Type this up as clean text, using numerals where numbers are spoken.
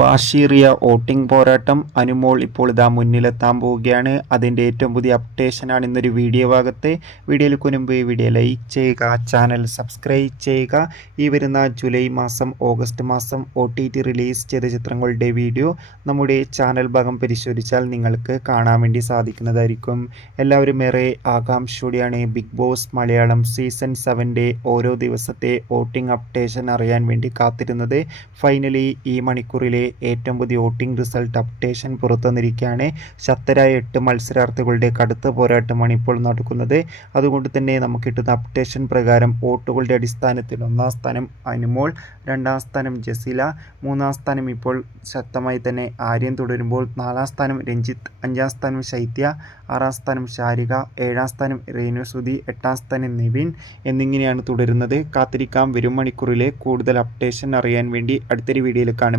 വാശിയേറിയ വോട്ടിംഗ് പോരാട്ടം. അനുമോൾ ഇപ്പോൾ ഇതാ മുന്നിലെത്താൻ പോവുകയാണ്. അതിൻ്റെ ഏറ്റവും പുതിയ അപ്ഡേഷനാണ് ഇന്നൊരു വീഡിയോ ഭാഗത്ത്. വീഡിയോയിൽ മുൻപ് വീഡിയോ ലൈക്ക് ചെയ്യുക, ചാനൽ സബ്സ്ക്രൈബ് ചെയ്യുക. ഈ വരുന്ന ജൂലൈ മാസം ഓഗസ്റ്റ് മാസം OTT റിലീസ് ചെയ്ത ചിത്രങ്ങളുടെ വീഡിയോ നമ്മുടെ ചാനൽ ഭാഗം പരിശോധിച്ചാൽ നിങ്ങൾക്ക് കാണാൻ വേണ്ടി സാധിക്കുന്നതായിരിക്കും. എല്ലാവരും ഏറെ ആകാംക്ഷയോടെയാണ് ബിഗ് ബോസ് മലയാളം സീസൺ 7ൻ്റെ ഓരോ ദിവസത്തെ വോട്ടിംഗ് അപ്ഡേഷൻ അറിയാൻ വേണ്ടി കാത്തിരുന്നത്. ഫൈനലി ഈ മണിക്കൂറിലെ ഏറ്റവും പുതിയ വോട്ടിംഗ് റിസൾട്ട് അപ്ഡേഷൻ പുറത്തുവന്നിരിക്കുകയാണ്. ശക്തരായ 8 മത്സരാർത്ഥികളുടെ കടുത്ത പോരാട്ടമാണ് ഇപ്പോൾ നടക്കുന്നത്. അതുകൊണ്ട് തന്നെ നമുക്ക് കിട്ടുന്ന അപ്ഡേഷൻ പ്രകാരം വോട്ടുകളുടെ അടിസ്ഥാനത്തിൽ 1ാം സ്ഥാനം അനുമോൾ, 2ാം സ്ഥാനം ജസീല, 3ാം സ്ഥാനം ഇപ്പോൾ ശക്തമായി തന്നെ ആര്യൻ തുടരുമ്പോൾ 4ാം സ്ഥാനം രഞ്ജിത്ത്, 5ാം സ്ഥാനം ശൈത്യ, 6ാം സ്ഥാനം ശാരിക, 7ാം സ്ഥാനം രേണുസുതി, 8ാം സ്ഥാനം നിവിൻ എന്നിങ്ങനെയാണ് തുടരുന്നത്. കാത്തിരിക്കാം വരും മണിക്കൂറിലെ കൂടുതൽ അപ്ഡേഷൻ അറിയാൻ വേണ്ടി. അടുത്തൊരു വീഡിയോയിൽ കാണും.